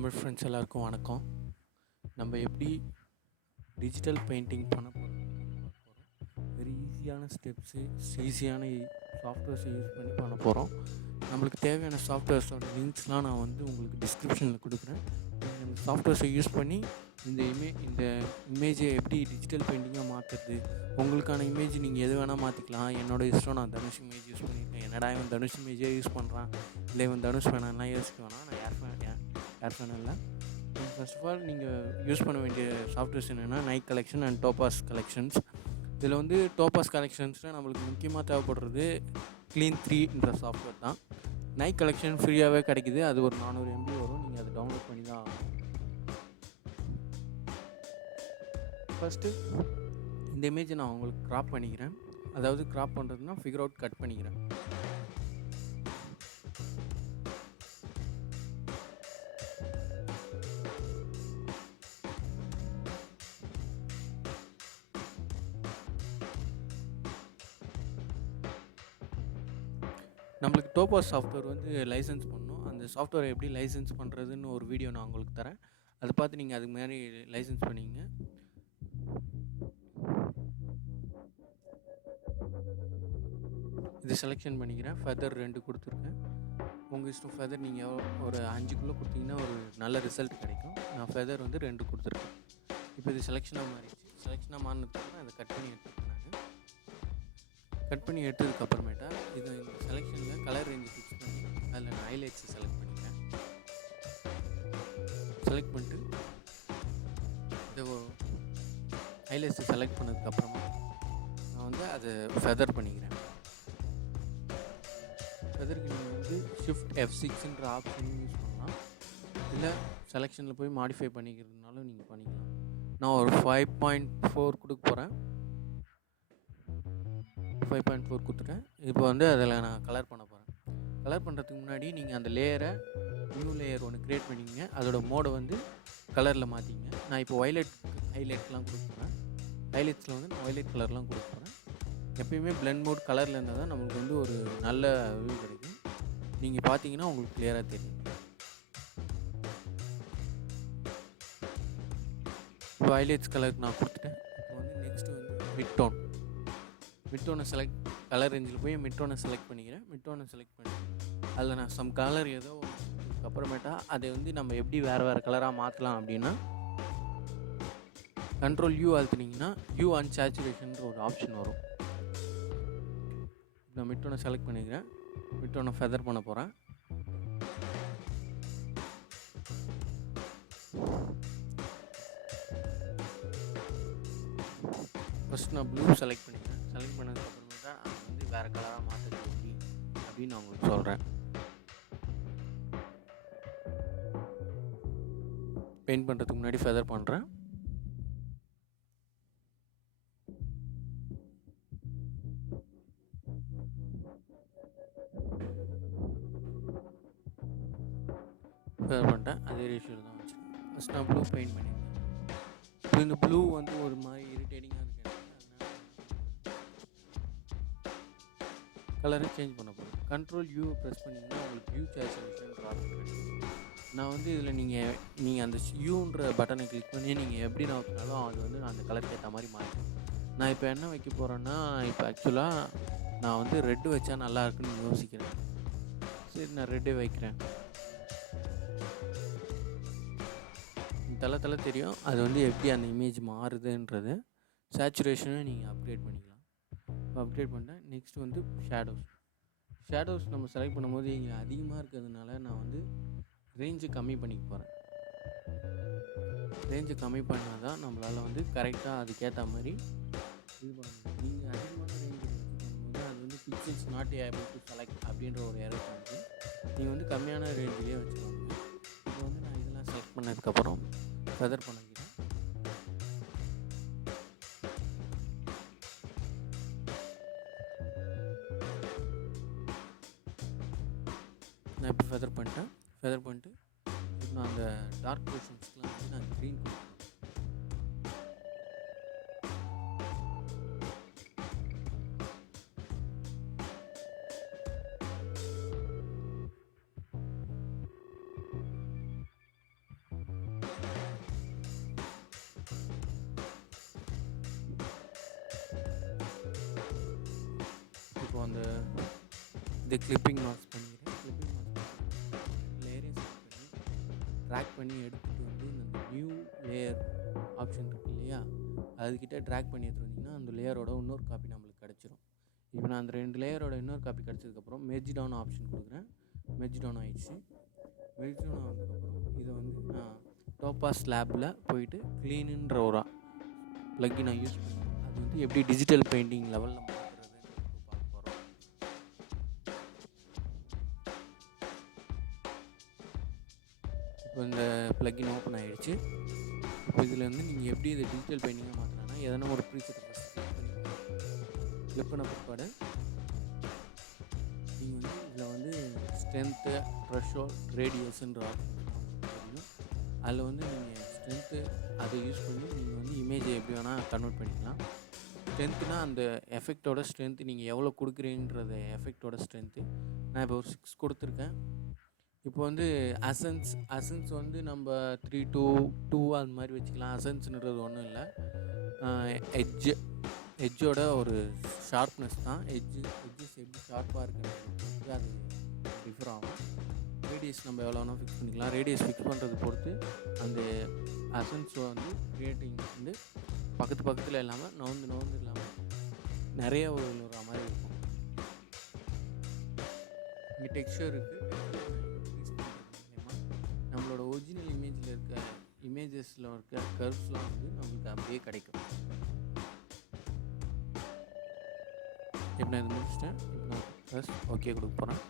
Tamil friends எல்லாருக்கும் வணக்கம். நம்ம எப்படி டிஜிட்டல் பெயிண்டிங் பண்ண போகிறோம். வெரி ஈஸியான ஸ்டெப்ஸு, ஈஸியான சாஃப்ட்வேர்ஸை யூஸ் பண்ணி பண்ண போகிறோம். நம்மளுக்கு தேவையான சாஃப்ட்வேர்ஸோட லிங்க்ஸ்லாம் நான் உங்களுக்கு டிஸ்கிரிப்ஷனில் கொடுக்குறேன். இந்த சாஃப்ட்வேர்ஸை யூஸ் பண்ணி இந்த இமேஜை எப்படி டிஜிட்டல் பெயிண்டிங்காக மாற்றுறது, உங்களுக்கான இமேஜ் நீங்கள் எது வேணால் மாற்றிக்கலாம். என்னோடய இஷ்டம், நான் தனுஷ் இமேஜ் யூஸ் பண்ணியிருக்கேன். என்னடா இவன் தனுஷ் இமேஜே யூஸ் பண்ணுறான், இல்லை இவன் தனுஷ் வேணாம்லாம் யோசிக்க வேணாம். நான் ஏர் ஃபேன் இல்லை. ஃபர்ஸ்ட் ஆஃப் ஆல் நீங்கள் யூஸ் பண்ண வேண்டிய சாஃப்ட்வேர்ஸ் என்னென்னா Nike collection and topaz collections. இதில் டோபாஸ் கலெக்ஷன்ஸில் நம்மளுக்கு முக்கியமாக தேவைப்படுறது க்ளீன் 3ன்ற சாஃப்ட்வேர் தான். நைக் கலெக்ஷன் ஃப்ரீயாகவே கிடைக்குது. அது ஒரு 400 MB வரும். நீங்கள் அதை டவுன்லோட் பண்ணி தான் ஆகணும். ஃபஸ்ட்டு இந்த இமேஜை நான் உங்களுக்கு க்ராப் பண்ணிக்கிறேன். அதாவது க்ராப் பண்ணுறதுனா ஃபிகர் அவுட் கட் பண்ணிக்கிறேன். நம்மளுக்கு டோபாஸ் சாஃப்ட்வேர் லைசன்ஸ் பண்ணணும். அந்த சாஃப்ட்வேரை எப்படி லைசன்ஸ் பண்ணுறதுன்னு ஒரு வீடியோ நான் உங்களுக்கு தரேன். அதை பார்த்து நீங்கள் அதுக்கு மாதிரி லைசன்ஸ் பண்ணிங்க. இது செலெக்ஷன் பண்ணிக்கிறேன். ஃபெதர் 2 கொடுத்துருக்கேன். உங்கள் இஷ்டம். ஃபெதர் நீங்கள் ஒரு 5 கொடுத்தீங்கன்னா ஒரு நல்ல ரிசல்ட் கிடைக்கும். நான் ஃபெதர் 2 கொடுத்துருக்கேன். இப்போ இது செலெக்ஷனாக மாறிடுச்சு. செலெக்ஷனாக மாறினதுக்கப்புறம் அதை கட் பண்ணி எடுத்துருக்கேன். கட் பண்ணி எடுத்ததுக்கப்புறமேட்டா இந்த செலெக்ஷனில் கலர் ரேஞ்சு ஃபிக்ஸ் பண்ணி அதில் நான் ஹைலைட்ஸை செலக்ட் பண்ணிக்கிறேன். செலக்ட் பண்ணிட்டு இந்த ஹைலைட்ஸை செலக்ட் பண்ணதுக்கப்புறமா நான் அதை ஃபெதர் பண்ணிக்கிறேன். ஃபெதருக்கு நீங்கள் ஷிஃப்ட் F6ன்ற ஆப்ஷனும் யூஸ் பண்ணலாம். இல்லை செலெக்ஷனில் போய் மாடிஃபை பண்ணிக்கிறதுனாலும் நீங்கள் பண்ணிக்கலாம். நான் ஒரு 5.4 கொடுக்க போகிறேன். 5.4 கொடுத்துட்டேன். இப்போ அதில் நான் கலர் பண்ண போகிறேன். கலர் பண்ணுறதுக்கு முன்னாடி நீங்கள் அந்த லேயரை நியூ லேயர் ஒன்று க்ரியேட் பண்ணிங்க. அதோட மோடை கலரில் மாற்றிங்க. நான் இப்போ ஹைலைட்லாம் கொடுக்க போகிறேன். ஹைலைட்ஸில் நான் ஒய்லெட் கலர்லாம் கொடுக்க போகிறேன். எப்பயுமே பிளெண்ட் மோட் கலரில் இருந்தால் தான் நம்மளுக்கு ஒரு நல்ல வியூ கிடைக்கும். நீங்கள் பார்த்தீங்கன்னா உங்களுக்கு கிளியராக தெரியும். இப்போ ஹைலைட்ஸ் கலருக்கு நான் கொடுத்துட்டேன். இப்போ நெக்ஸ்ட்டு மிட் டோனை கலர் ரேஞ்சில் போய் மிட் டோனை செலக்ட் பண்ணிக்கிறேன். மிட் டோனை செலக்ட் பண்ணி அதில் நான் சம் கலர் ஏதோ அப்புறமேட்டா அதை நம்ம எப்படி வேறு கலராக மாற்றலாம் அப்படின்னா கண்ட்ரோல் U அழுத்தினீங்கன்னா யூ அண்ட் சேச்சுரேஷன்ற ஒரு ஆப்ஷன் வரும். நான் மிட் டோனை செலக்ட் பண்ணிக்கிறேன். மிட் டோனை ஃபெதர் பண்ண போகிறேன். ஃபஸ்ட் நான் ப்ளூ செலக்ட் பண்ணிக்கிறேன். செலக்ட் பண்ணதுக்கப்புறமேட்டா அது வேறு கலராக மாற்றுறது அப்படின்னு நான் உங்களுக்கு சொல்கிறேன். பெயிண்ட் பண்ணுறதுக்கு முன்னாடி ஃபெதர் பண்ணுறேன். ஃபெதர் பண்ணிட்டேன். அதே ரேஷியோவில் தான் வச்சுருக்கேன். ஃபஸ்ட் நான் ப்ளூ பெயிண்ட் பண்ணியிருக்கேன். இப்போ இந்த ப்ளூ ஒரு மாதிரி இரிட்டேட்டிங்காக இருக்கு. கலரை சேஞ்ச் பண்ண போகிறேன். கண்ட்ரோல் U ப்ரெஸ் பண்ணிங்கன்னா உங்களுக்கு வியூ சேச்சுரேஷன் ஆப்ஷன் கிடைக்கும். நான் இதில் நீங்கள் அந்த யூன்ற பட்டனை கிளிக் பண்ணி நீங்கள் எப்படி நோக்கினாலும் அது நான் அந்த கலருக்கு ஏற்ற மாதிரி மாற்றேன். நான் இப்போ என்ன வைக்க போகிறேன்னா, இப்போ ஆக்சுவலாக நான் ரெட்டு வச்சா நல்லா இருக்குன்னு யோசிக்கிறேன். சரி, நான் ரெட்டே வைக்கிறேன். தலை தெரியும். அது எப்படி அந்த இமேஜ் மாறுதுன்றது. சேச்சுரேஷனை நீங்கள் அப்கிரேட் பண்ணிக்கலாம். அப்கிரேட் பண்ணிட்டேன். நெக்ஸ்ட்டு ஷேடோஸ் நம்ம செலக்ட் பண்ணும்போது இங்கே அதிகமாக இருக்கிறதுனால நான் ரேஞ்சு கம்மி பண்ணிக்க போகிறேன். ரேஞ்சு கம்மி பண்ணால் தான் நம்மளால் கரெக்டாக அதுக்கேற்ற மாதிரி இது பண்ண முடியும். நீங்கள் அதிகமான ரேஞ்சு பண்ணும்போது அது pixels not able to select அப்படின்ற ஒரு எரர் வந்து நீங்கள் கம்மியான ரேஞ்சிலே வச்சுக்கோங்க. இப்போ நான் இதெல்லாம் செலக்ட் பண்ணதுக்கப்புறம் ஃபெதர் பண்ணிக்கிறேன். நான் இப்போ ஃபெதர் பண்ணிட்டு இப்போ நான் அந்த டார்க் போர்ஷன்ஸ்க்குலாம் நான் க்ரீன் கொடுப்பேன். அந்த இந்த கிளிப்பிங் மார்க்ஸ் பண்ணிக்கிறேன். கிளிப்பிங் மார்க்ஸ் லேயரையும் செலக்ட் பண்ணி ட்ராக் பண்ணி எடுத்துகிட்டு வந்து இந்த நியூ லேயர் ஆப்ஷன் இருக்குது இல்லையா, அதுக்கிட்ட ட்ராக் பண்ணி எடுத்துகிட்டு வந்தீங்கன்னா அந்த லேயரோட இன்னொரு காப்பி நம்மளுக்கு கிடச்சிரும். இப்போ நான் அந்த 2 லேயரோட இன்னொரு காப்பி கிடச்சதுக்கப்புறம் மெர்ஜ் டவுன் ஆப்ஷன் கொடுக்குறேன். மெர்ஜ் டவுன் ஆகிடுச்சு. மெர்ஜ் டவுன் ஆனதுக்கப்புறம் இதை வந்து நான் டோபாஸ் லேபில் போயிட்டு க்ளீனுன்ற ஒரு ப்ளக்கின் நான் யூஸ் பண்ணுறேன். அது வந்து எப்படி டிஜிட்டல் பெயிண்டிங் லெவலில் மாற்றுறதுன்னு பார்க்க போகிறோம். இப்போ இந்த ப்ளக்கின் ஓப்பன் ஆகிடுச்சு. இப்போ இதில் வந்து நீங்கள் எப்படி இதை டிஜிட்டல் பெயிண்டிங்காக மாற்றலாம்னா எதனா ஒரு ப்ரீசெட்டை ஃபஸ்ட் கிளிக் பண்ண பிற்பாடு நீங்கள் வந்து இதில் வந்து ஸ்ட்ரென்த்து, த்ரெஷோல்ட், ரேடியஸ்ன்ற ஆப்ஷன் அதில் வந்து நீங்கள் ஸ்ட்ரென்த்து அதை யூஸ் பண்ணி நீங்கள் வந்து இமேஜை எப்படி வேணால் கன்வெர்ட் பண்ணிக்கலாம். ஸ்ட்ரென்த்துனா அந்த எஃபெக்டோட ஸ்ட்ரென்த்து நீங்கள் எவ்வளோ கொடுக்குறீன்றது எஃபெக்டோட ஸ்ட்ரென்த்து. நான் இப்போ ஒரு 6 கொடுத்துருக்கேன். இப்போ வந்து அசன்ஸ் வந்து நம்ம 3 to 2 அது மாதிரி வச்சுக்கலாம். அசன்ஸ்ன்றது ஒன்றும் இல்லை, எட்ஜோட ஒரு ஷார்ப்னஸ் தான். எட்ஜஸ் எப்படி ஷார்ப்பாக இருக்குன்னு அது டிஃபர் ஆகும். ரேடியஸ் நம்ம எவ்வளோ வேணால் ஃபிக்ஸ் பண்ணிக்கலாம். ரேடியஸ் ஃபிக்ஸ் பண்ணுறது பொறுத்து அந்த அசன்ஸ் வந்து கிரியேட்டிங் வந்து பக்கத்தில் இல்லாமல் நவுந்து இல்லாமல் நிறைய விழுற மாதிரி இருக்கும். இங்கே டெக்ஸ்சர் இருக்குது. நம்மளோட ஒரிஜினல் இமேஜில் இருக்க இமேஜஸில் இருக்க கர்வ்ஸ்லாம் வந்து நம்மளுக்கு அப்படியே கிடைக்கும். இப்போ நான் இது முடிச்சிட்டேன். இப்போ நான் ப்ளஸ் ஓகே கொடுக்க போகிறேன்.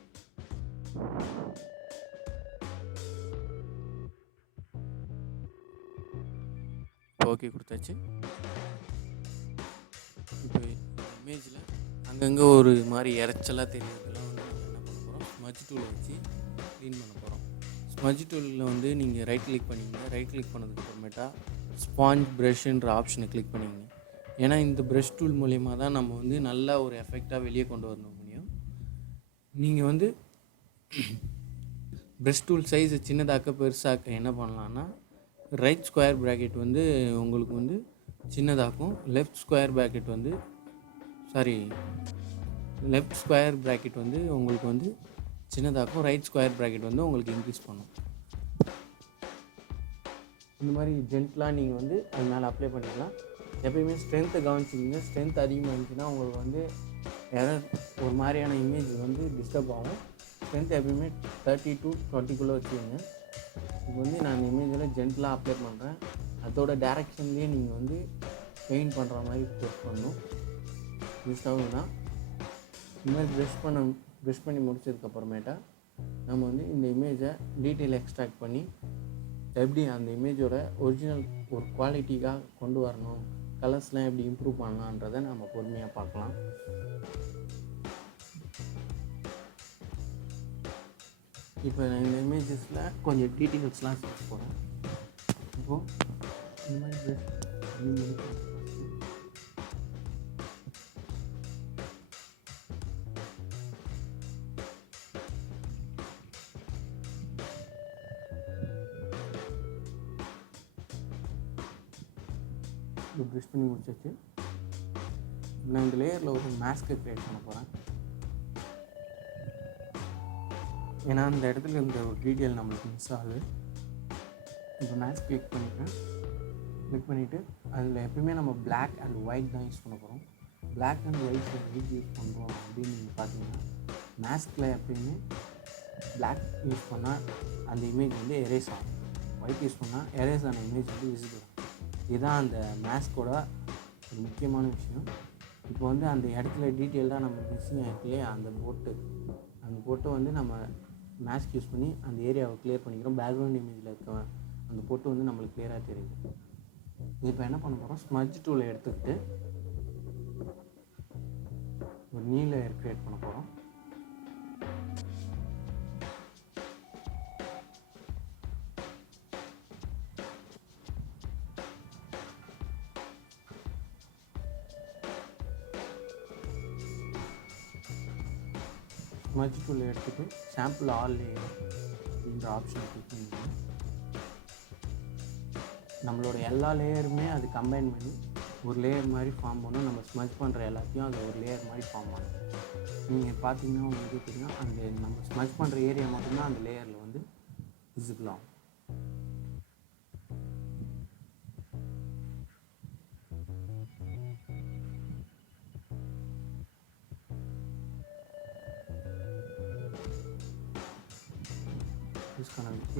ஓகே கொடுத்தாச்சு. இப்போ இமேஜில் அங்கங்கே ஒரு மாதிரி இறைச்சலாக தெரியுறதுலாம் வந்து நம்ம என்ன பண்ண போகிறோம், ஸ்மட்ஜ் டூலை வச்சு க்ளீன் பண்ண போகிறோம். ஸ்மட்ஜ் டூலில் வந்து நீங்கள் ரைட் கிளிக் பண்ணிங்க. ரைட் கிளிக் பண்ணதுக்கு அப்புறமேட்டா ஸ்பாஞ்ச் ப்ரஷ்ன்ற ஆப்ஷனை கிளிக் பண்ணிங்க. ஏன்னா இந்த ப்ரஷ் டூல் மூலயமா தான் நம்ம வந்து நல்ல ஒரு எஃபெக்டாக வெளியே கொண்டு வர முடியும். நீங்கள் வந்து ப்ரஷ் டூல் சைஸை சின்னதாக்க பெருசாக்க என்ன பண்ணலான்னா, ரைட் ஸ்கொயர் ப்ராக்கெட் வந்து உங்களுக்கு வந்து சின்னதாக்கும், லெஃப்ட் ஸ்கொயர் ப்ராக்கெட் வந்து உங்களுக்கு வந்து சின்னதாக்கும், ரைட் ஸ்கொயர் ப்ராக்கெட் வந்து உங்களுக்கு இன்க்ரீஸ் பண்ணும். இந்த மாதிரி ஜென்ட்லாக நீங்கள் வந்து அது மேலே அப்ளை பண்ணிக்கலாம். எப்பயுமே ஸ்ட்ரென்த்தை கவனிச்சிக்கிங்க. ஸ்ட்ரென்த் அதிகமாக இருந்துச்சுன்னா உங்களுக்கு வந்து ஒரு மாதிரியான இமேஜ் வந்து டிஸ்டர்ப் ஆகும். ஸ்ட்ரென்த் எப்பயுமே 30 to 20 வச்சுக்கோங்க. இப்போ வந்து நான் இமேஜில் ஜென்டலாக அப்ளை பண்ணுறேன். அதோட டேரெக்ஷன்லேயே நீங்கள் வந்து பெயிண்ட் பண்ணுற மாதிரி ப்ரெஸ் பண்ணணும். யூஸ் ஆகுதுன்னா இந்த மாதிரி ப்ரெஷ் பண்ணி முடிச்சதுக்கப்புறமேட்டா நம்ம வந்து இந்த இமேஜை டீட்டெயில் எக்ஸ்ட்ராக்ட் பண்ணி எப்படி அந்த இமேஜோட ஒரிஜினல் ஒரு குவாலிட்டிக்காக கொண்டு வரணும், கலர்ஸ்லாம் எப்படி இம்ப்ரூவ் பண்ணலான்றதை நம்ம பொறுமையாக பார்க்கலாம். இப்போ நான் இந்த இமேஜஸில் கொஞ்சம் டீட்டெயில்ஸ்லாம் சேர்த்து போகிறேன். இப்போது இந்த மாதிரி ப்ரெஷ் பண்ணி முடிச்சாச்சு. நான் இந்த லேயரில் ஒரு மாஸ்க்கை க்ரியேட் பண்ண போகிறேன். ஏன்னா அந்த இடத்துல இந்த ஒரு டீட்டெயில் நம்மளுக்கு மிஸ் ஆகுது. இப்போ மேட்ச் கிளிக் பண்ணிவிட்டு அதில் எப்பயுமே நம்ம பிளாக் அண்ட் ஒயிட் தான் யூஸ் பண்ண போகிறோம். பிளாக் அண்ட் ஒயிட் எதுக்கு யூஸ் பண்ணுறோம் அப்படின்னு நீங்கள் பார்த்தீங்கன்னா, மேஸ்கில் எப்பயுமே பிளாக் யூஸ் பண்ணால் அந்த இமேஜ் வந்து எரேஸ் ஆகும், ஒயிட் யூஸ் பண்ணால் எரேஸ் ஆன இமேஜ் வந்து விசிபிள் ஆகும். இதுதான் அந்த மேஸ்கோட ஒரு முக்கியமான விஷயம். இப்போ வந்து அந்த இடத்துல டீட்டெயில்டாக நம்ம மிஸ்ஸிங் ஆகிருக்கலையே அந்த போட்டோ வந்து நம்ம மேஸ்க் யூஸ் பண்ணி அந்த ஏரியாவை கிளியர் பண்ணிக்கிறோம். பேக்ரவுண்ட் இமேஜில் இருக்க அந்த போட்டோ வந்து நம்மளுக்கு கிளியராக தெரியுது. இப்போ என்ன பண்ண போகிறோம், ஸ்மட்ஜ் டூலை எடுத்துக்கிட்டு ஒரு நியூ லேயர் க்ரியேட் பண்ண போகிறோம். ஸ்மட்ஜ் டூலை எடுத்துகிட்டு சாம்பிள் ஆல் லேயர் அப்படின்ற ஆப்ஷன் கிளிக் பண்ணிக்கணும். நம்மளோட எல்லா லேயருமே அது கம்பைன் பண்ணி ஒரு லேயர் மாதிரி ஃபார்ம் பண்ணும். நம்ம ஸ்மஜ் பண்ணுற எல்லாத்தையும் அது ஒரு லேயர் மாதிரி ஃபார்ம் பண்ணும். நீங்கள் பார்த்தீங்கன்னா உங்களுக்கு தெரியும், அந்த நம்ம ஸ்மஜ் பண்ணுற ஏரியா மட்டும்தான் அந்த லேயரில் வந்து விசிபிள் ஆகும்.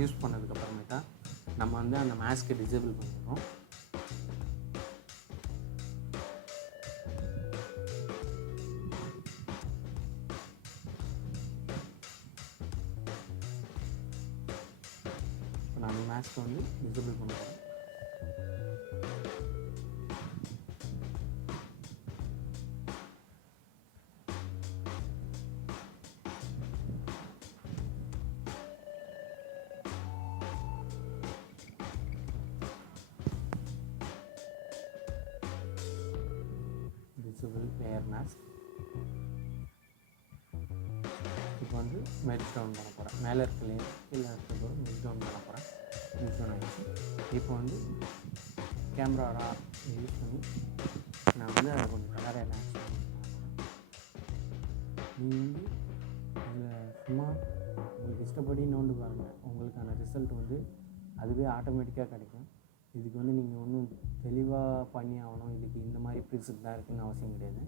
யூஸ் பண்ணதுக்கப்புறமேட்டா நம்ம வந்து அந்த மாஸ்க்கை டிசேபிள் பண்ணிடுறோம். இப்போ நான் அந்த மாஸ்க்கை வந்து டிசேபிள் பண்ணுறேன். Disable layer mask. இப்போ வந்து மெர்ஜ் டவுன் பண்ண போகிறேன். மேலே இருக்க லேயர் கீழே இருக்கிறது மெர்ஜ் டவுன் பண்ண போகிறேன். மெர்ஜ் டவுன் ஆகிடுச்சு. இப்போ வந்து கேமரா யூஸ் பண்ணி நான் வந்து அதை கொஞ்சம் கலரை என்ஹான்ஸ் பண்ணி நீங்கள் வந்து இதில் சும்மா உங்களுக்கு இஷ்டப்படி நோண்டு பாருங்கள். உங்களுக்கான ரிசல்ட் வந்து அதுவே ஆட்டோமேட்டிக்காக கிடைக்கும். இதுக்கு வந்து நீங்கள் ஒன்றும் தெளிவாக பண்ணி ஆகணும், இதுக்கு இந்த மாதிரி ப்ரீசெட் தான் இருக்குதுன்னு அவசியம் கிடையாது.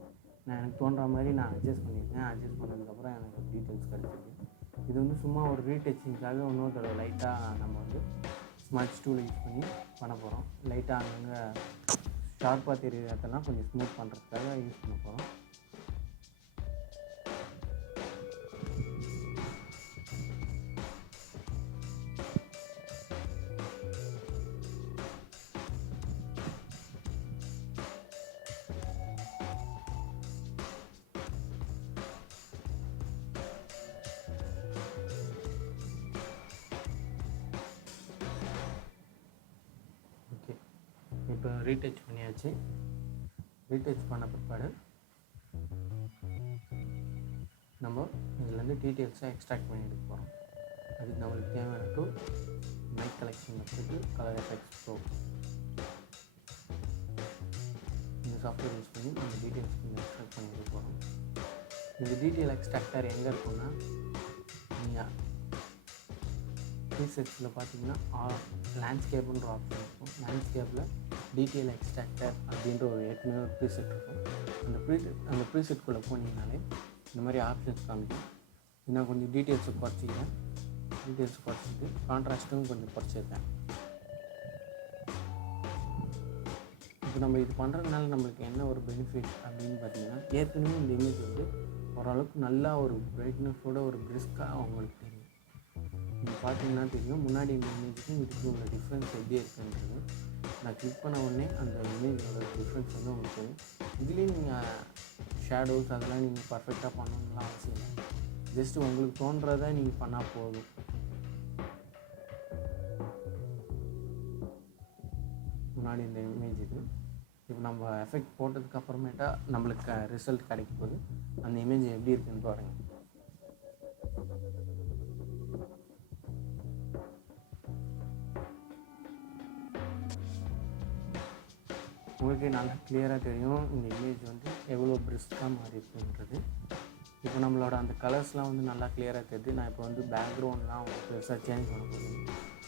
நான் எனக்கு தோன்ற மாதிரி நான் அட்ஜஸ்ட் பண்ணியிருக்கேன். அட்ஜஸ்ட் பண்ணதுக்கப்புறம் எனக்கு டீட்டெயில்ஸ் கிடச்சிருக்கு. இது வந்து சும்மா ஒரு ரீடச்சிங்காக இன்னொரு தடவை லைட்டாக நம்ம வந்து ஸ்மட்ச் டூல் யூஸ் பண்ணி பண்ண போகிறோம். லைட்டாக அங்கங்கே ஷார்ப்பாக தெரியுற இடத்தெல்லாம் கொஞ்சம் ஸ்மூத் பண்ணுறதுக்காக யூஸ் பண்ண போகிறோம். ஓகே, இப்போ ரீடச் பண்ணியாச்சு. ரீடச் பண்ண பிற்பாடு நம்ம இதுலேருந்து டீட்டெயில்ஸை எக்ஸ்ட்ராக்ட் பண்ணி எடுக்க போகிறோம். அதுக்கு நம்மளுக்கு தேவையான டூல் மைக் கலெக்ஷனில் போய்ட்டு கலர் எஃபெக்ட்ஸ் ப்ரோ இந்த சாஃப்ட்வேர் யூஸ் பண்ணி நம்ம டீட்டெயில்ஸ் கொஞ்சம் எக்ஸ்ட்ராக்ட் பண்ணி எடுக்க போகிறோம். இந்த டீட்டெயில் எக்ஸ்ட்ராக்டர் எங்கே இருக்குன்னா, நீங்கள் ப்ரீசெட்ஸில் பார்த்தீங்கன்னா லேண்ட்ஸ்கேப்புன்ற ஆப்ஷன் இருக்கும். லேண்ட்ஸ்கேப்பில் டீட்டெயில் எக்ஸ்ட்ராக்டர் அப்படின்ற ஒரு ஏற்கனவே ஒரு ப்ரீசெட் இருக்கும். அந்த ப்ரீசெட்குள்ளே போனீங்கனாலே இந்த மாதிரி ஆப்ஷன்ஸ் காமிக்கும். நான் கொஞ்சம் டீட்டெயில்ஸை குறைச்சிக்கிறேன். டீட்டெயில்ஸ் குறைச்சிட்டு கான்ட்ராஸ்ட்டும் கொஞ்சம் குறைச்சிருக்கேன். இப்போ நம்ம இது பண்ணுறதுனால நம்மளுக்கு என்ன ஒரு பெனிஃபிட் அப்படின்னு பார்த்தீங்கன்னா, ஏற்கனவே இந்த இமேஜ் வந்து ஓரளவுக்கு நல்லா ஒரு பிரைட்னஸோட ஒரு பிரிஸ்காக அவங்களுக்கு தெரியும். நீங்கள் பார்த்தீங்கன்னா தெரியும் முன்னாடி இந்த இமேஜுக்கும் இதுக்கு உள்ள டிஃப்ரென்ஸ் எப்படி இருக்குன்றது. நான் கிளிக் பண்ண உடனே அந்த இமேஜோட டிஃப்ரென்ஸ் வந்து உங்களுக்கு தெரியும். இதுலேயும் நீங்கள் ஷேடோஸ் அதெல்லாம் நீங்கள் பர்ஃபெக்டாக பண்ணணும்லாம் அவசியம் இல்லை. ஜஸ்ட்டு உங்களுக்கு தோன்றதை நீங்கள் பண்ணால் போதும். முன்னாடி இந்த இமேஜ் இது. இப்போ நம்ம எஃபெக்ட் போட்டதுக்கு அப்புறமேட்டா நம்மளுக்கு ரிசல்ட் கிடைக்கும் போது அந்த இமேஜ் எப்படி இருக்குன்னு பாருங்கள். உங்களுக்கு நல்லா கிளியராக தெரியும் இந்த இமேஜ் வந்து எவ்வளோ பிரிஸ்காக மாறி இருக்குன்றது. இப்போ நம்மளோட அந்த கலர்ஸ்லாம் வந்து நல்லா கிளியராக தெரியுது. நான் இப்போ வந்து பேக்ரவுண்ட்லாம் பெருசாக சேஞ்ச் பண்ண போகிறேன்.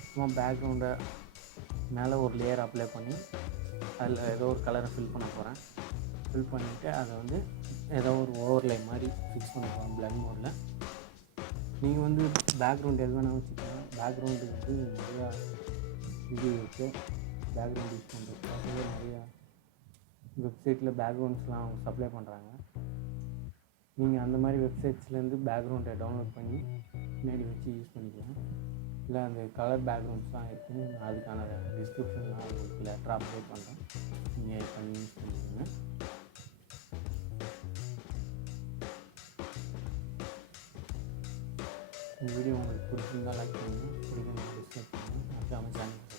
சும்மா பேக்ரவுண்டை மேலே ஒரு லேயர் அப்ளை பண்ணி அதில் ஏதோ ஒரு கலரை ஃபில் பண்ண போகிறேன். ஃபில் பண்ணிவிட்டு அதை வந்து ஏதோ ஒரு ஓவர்லே மாதிரி ஃபிக்ஸ் பண்ண போகிறேன் பிளண்ட் மோடில். நீங்கள் வந்து பேக்ரவுண்ட் எது வேணால் வச்சுக்கலாம். பேக்ரவுண்டு வந்து நிறையா இது இருக்குது. பேக்ரவுண்ட் யூஸ் பண்ணுறதுக்காக நிறையா வெப்சைட்டில் பேக்ரவுண்ட்ஸ்லாம் சப்ளை பண்ணுறாங்க. நீங்கள் அந்த மாதிரி வெப்சைட்ஸ்லேருந்து பேக்ரவுண்டை டவுன்லோட் பண்ணி பின்னாடி வச்சு யூஸ் பண்ணிக்கலாம். இல்லை அந்த கலர் பேக்ரவுண்ட்ஸ்லாம் இருக்குது. நான் அதுக்கான டிஸ்கிரிப்ஷன்லாம் உங்களுக்கு லெட்டராக அப்ளை பண்ணுறேன். நீங்கள் பண்ணி யூஸ் பண்ணிக்கோங்க. இந்த வீடியோ உங்களுக்கு பிடிச்சிருந்தால் லைக் பண்ணுங்கள், பிடிக்கணும் டிஸ்லைக் பண்ணுங்கள். மற்ற சேனல்